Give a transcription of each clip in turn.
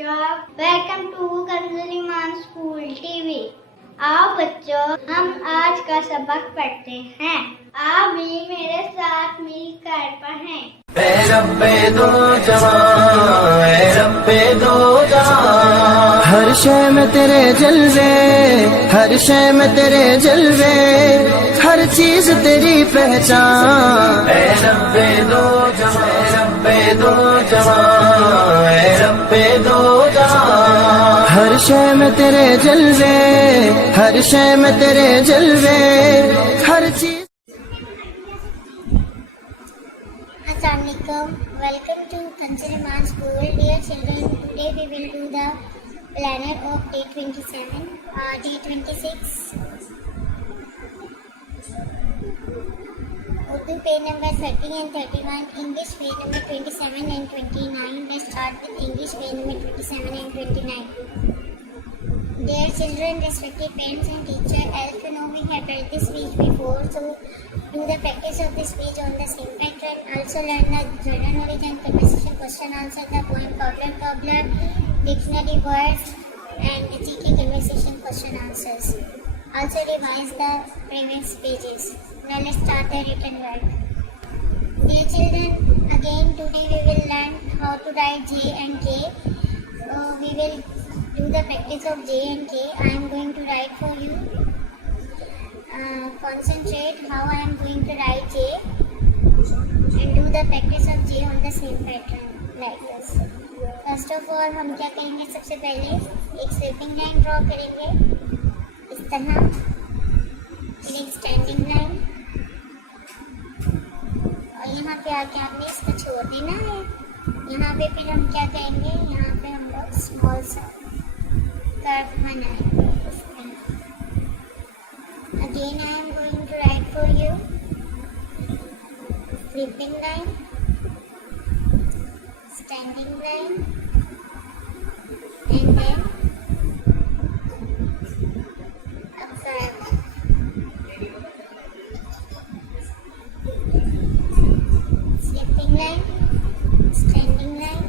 बच्चों, welcome to कंजरीमान school TV. आओ बच्चों, हम आज का सबक पढ़ते हैं। आप भी मेरे साथ मिलकर पढ़ें। ऐ रब्बे दो जहां, ऐ रब्बे दो जहां, हर शय में तेरे जलवे, हर शय में तेरे जलवे, हर चीज तेरी पहचान। ऐ रब्बे दो जहां, ऐ रब्बे दो जहां, ऐ रब्बे दो जहां, हर शय में तेरे जलवे, हर शय में तेरे जलवे, हर चीज। Assalamualaikum. Welcome to Kanjariman School. Dear children, today we will do the planner of day 27, day 26. Urdu page number 30 and 31, English page number 27 and 29. Let's start with English page number 27 and 29. Dear children, respected parents and teacher, as you know we have read this speech before, so do the practice of this speech on the same pattern. Also learn the general knowledge and conversation question answer, the poem cobbler, dictionary words and the GK conversation question answers. Also revise the previous pages. Now let's start the written work. Dear children, again today we will learn how to write J and K. We will do the practice of J and K. I am going to write for you. Concentrate how I am going to write J and do the practice of J on the same pattern like this. First of all हम क्या करेंगे, सबसे पहले एक sweeping line draw करेंगे इस तरह, फिर एक स्टैंडिंग लाइन और यहाँ पे आके आपने इसको छोड़ देना है। यहाँ पे फिर हम क्या करेंगे, यहाँ पे हम लोग स्मॉल सा कर्व बनाएंगे इस तरह। Again I am going to write for you sweeping line, standing line and then a curve. Sweeping line, standing line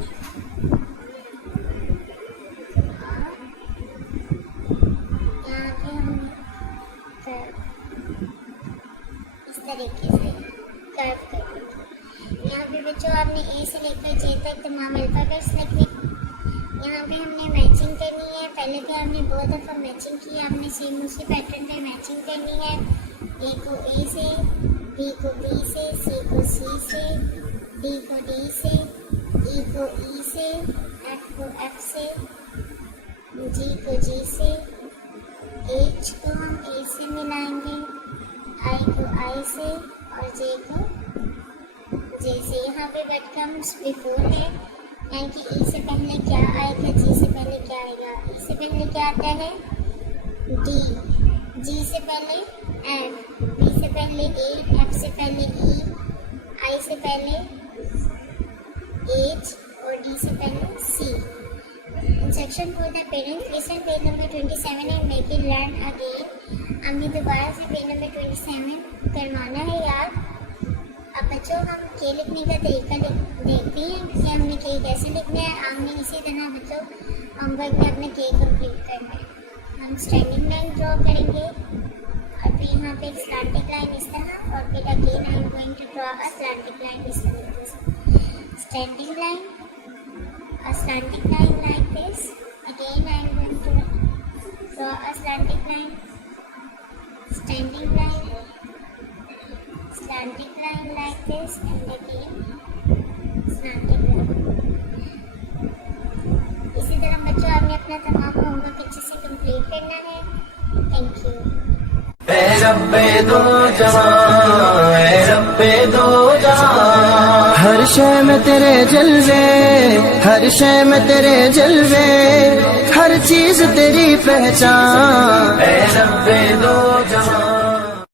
तरीके से कर्व करेंगे। यहाँ पे बच्चों आपने ए से लेकर जे तक तमाम अल्फाबेट्स लिखने। यहाँ पे हमने मैचिंग करनी है। पहले भी आपने बहुत दफ़ा मैचिंग की, आपने सेम उसी पैटर्न पे मैचिंग करनी है। ए को ए से, बी को बी से, सी को सी से, डी को डी से, ई को ई से, एफ को एफ से, जी को जी से, एच को हम ए से मिलाएंगे, आई को आई से और जे को जे से। यहाँ पे बट कम्स बिफोर है, यानी कि ई से पहले क्या आएगा, जी से पहले क्या आएगा। ई से पहले क्या आता है डी, जी से पहले एफ, बी से पहले ए, एफ से पहले ई, आई से पहले एच और डी से पहले C. Instruction for the parents, listen page number 27 and make it learn again. हमने दोबारा से पेज नंबर 27 करवाना है याद। अब बच्चों हम के लिखने का तरीका देखते हैं कि हमने के कैसे लिखना है। हमने इसी तरह बच्चों होमवर्क में अपने के कंप्लीट करना है। हम स्टैंडिंग लाइन ड्रॉ करेंगे और फिर यहाँ पे स्लैंटिंग लाइन इस तरह और फिर again I am going to draw a slanting line इस तरीके से। Standing line, a slanting line like this. Again I am going to draw a slanting line, standing line, slanting line like this and again slanting line. इसी तरह बच्चों आपने अपना तमाम होमवर्क अच्छे से कंप्लीट करना है। Thank you. ऐ रब्बे दो जहां, ऐ रब्बे दो जहां, हर शय में तेरे जलवे, हर शय में तेरे जलवे, हर चीज तेरी पहचान। ऐ रब्बे दो जहां।